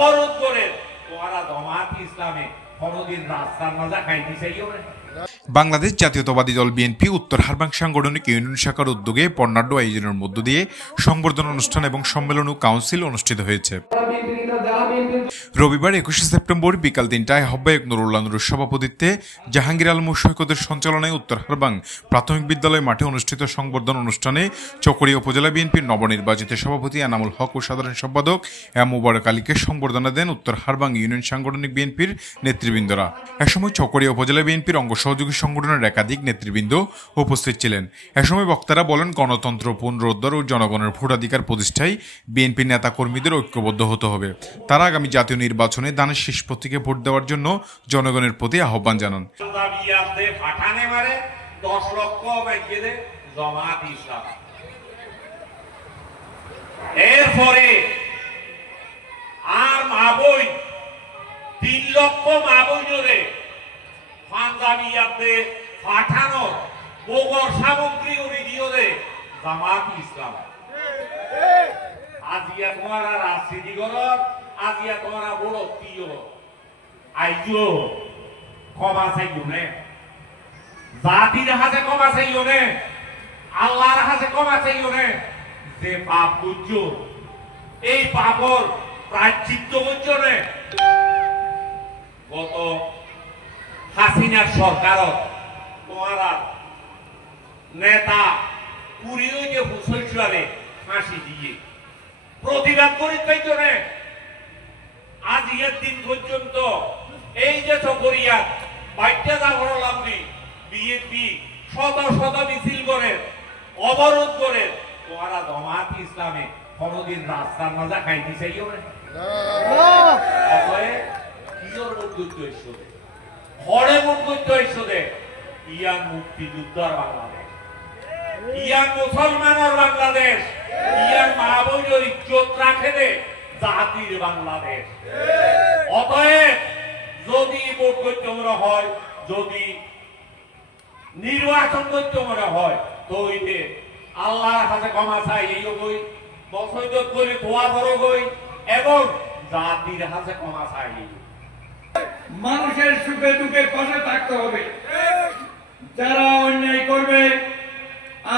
অবরোধ করে তোমরা জামাত ইসলামে কোনদিন রাস্তার মাজা খাইতে চাইও না। বাংলাদেশ জাতীয়তাবাদী দল বিএনপি উত্তর হারবাং সাংগঠনিক ইউনিয়ন শাখার উদ্যোগে বর্ণাঢ্য আয়োজনের মধ্য দিয়ে সংবর্ধনা অনুষ্ঠান এবং সম্মেলন ও কাউন্সিল অনুষ্ঠিত হয়েছে। রবিবার 21 সেপ্টেম্বর বিকাল 3টায় আহ্বায়ক নুরুল্লাহ নুরুর সভাপতিত্বে জাহাঙ্গীর আলম সৈকতের সঞ্চালনায় উত্তর হারবাং প্রাথমিক বিদ্যালয় মাঠে অনুষ্ঠিত সংবর্ধনা অনুষ্ঠানে চকরিয়া উপজেলা বিএনপির নবনির্বাচিত সভাপতি এনামুল হক ও সাধারণ সম্পাদক এম মুবারক আলীকে সংবর্ধনা দেন উত্তর হারবাং ইউনিয়ন সাংগঠনিক বিএনপির নেতৃবৃন্দরা। এসময় চকরিয়া উপজেলা বিএনপির অঙ্গ সহযোগী সংগঠনের একাধিক নেতৃবৃন্দ উপস্থিত ছিলেন। এসময় বক্তারা বলেন, গণতন্ত্র পুনরুদ্ধার ও জনগণের ভোটাধিকার প্রতিষ্ঠায় বিএনপি নেতা কর্মীদের ঐক্যবদ্ধ হতে হবে। তারা আগামী জাতীয় নির্বাচনে দানের শীষ প্রতীকে ভোট দেওয়ার জন্য জনগণের প্রতি আহ্বান জানান। 10 লক্ষ জামাত ইসলাম, এরপরে আর মাবই 3 লক্ষ মাবইরে পাঞ্জাবিয়াতে পাঠানো গোবর সামগ্রী উড়িয়ে জামাত ইসলাম। আজিয়া তোমারা রাজনীতি করো, আজিয়া তোমারা বড় প্রিয় আইজো ক্ষমা চাইও নে, জাতির হাতে ক্ষমা চাইও নে, আল্লাহর হাতে ক্ষমা চাইও নে। যে পাপ বুঝছো এই পাপর প্রায়শ্চিত্ত বুঝছো নে। গত হাসিনার সরকারত তোমারা নেতা পুরীও যে হুসৈশারে ফাঁসি দিয়ে প্রতিবাদ করিতে পাইতো না। আজ এর দিন পর্যন্ত এই যে চকরিয়া বাইটা যাওয়ার লাভনি বিএনপি শত শত মিছিল করে অবরোধ করে তোমরা জামাত ইসলামে কোনদিন রাস্তার মাজা খাইতে চাইও না। কিয়র মুক্ত ইস্যুদে হরে মুক্ত ইস্যুদে ইয়ান মুক্তিযুদ্ধর বাংলাদেশ, ইয়ান মুসলমানের বাংলাদেশ, ইয়ান মা বোনের ইজ্জত রাখে দে জাতির বাংলাদেশ। অতএব যদি ভোট করতে মনে হয়, যদি নির্বাচন করতে মনে হয়, তো হইতে আল্লাহর কাছে ক্ষমা চাই এই গই, বসৈদত করে দোয়া করো গই, এবং জাতির কাছে ক্ষমা চাই। মানুষের সুখে দুঃখে পাশে থাকতে হবে। যারা অন্যায় করবে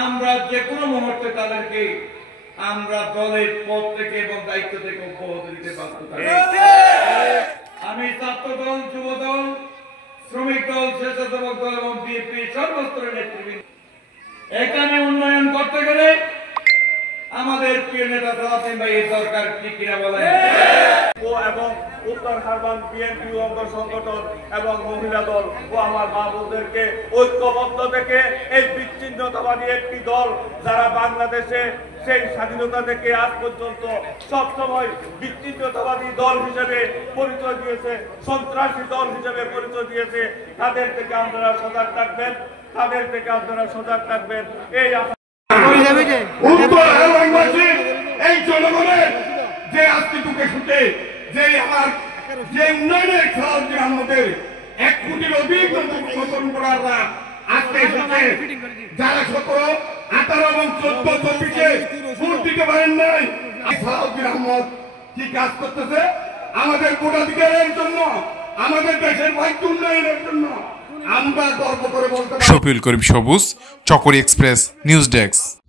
আমরা যে কোনো মুহূর্তে তাদেরকে আমরা দলের পদ থেকে এবং দায়িত্ব থেকে অব্যাহতি দিতে বাধ্য থাকব। আমি ছাত্র দল, যুব দল, শ্রমিক দল, স্বেচ্ছাসেবক দল এবং বিএনপি সর্বস্তরের নেতৃবৃন্দ এখানে উন্নয়ন করতে গেলে আমাদের প্রিয় নেতা সালাউদ্দিন ভাইয়ের দরকার, ঠিক কিনা বলেন? এবং উত্তর হারবাং বিএনপি অঙ্গ সংগঠন এবং মহিলা দল ও আমার মা বোনদেরকে ঐক্যবদ্ধ থেকে এই বিচ্ছিন্নতাবাদী একটি দল যারা বাংলাদেশে সেই স্বাধীনতা থেকে আজ পর্যন্ত সবসময় বিচ্ছিন্নতাবাদী দল হিসেবে পরিচয় দিয়েছে, সন্ত্রাসী দল হিসেবে পরিচয় দিয়েছে, তাদের থেকে আপনারা সজাগ থাকবেন, তাদের থেকে আপনারা সজাগ থাকবেন। এই এই জনগণের যে আস্তিটুকে শুতে যে আমার যে উন্নয়নের খেলার যে আমাদের 1 কোটির অধিক নতুন করার আজকে এসেছে, যারা 17, 18 এবং 14, 24-এ ভোট দিতে পারেন নাই, সালাউদ্দিন আহমদ কি কাজ করতেছে আমাদের ভোটাধিকারের জন্য, আমাদের দেশের ভাগ্য উন্নয়নের জন্য। আমরা গর্ব করে বলতে পারি। শফিউল করিম সবুজ, চকরি এক্সপ্রেস, নিউজ ডেস্ক।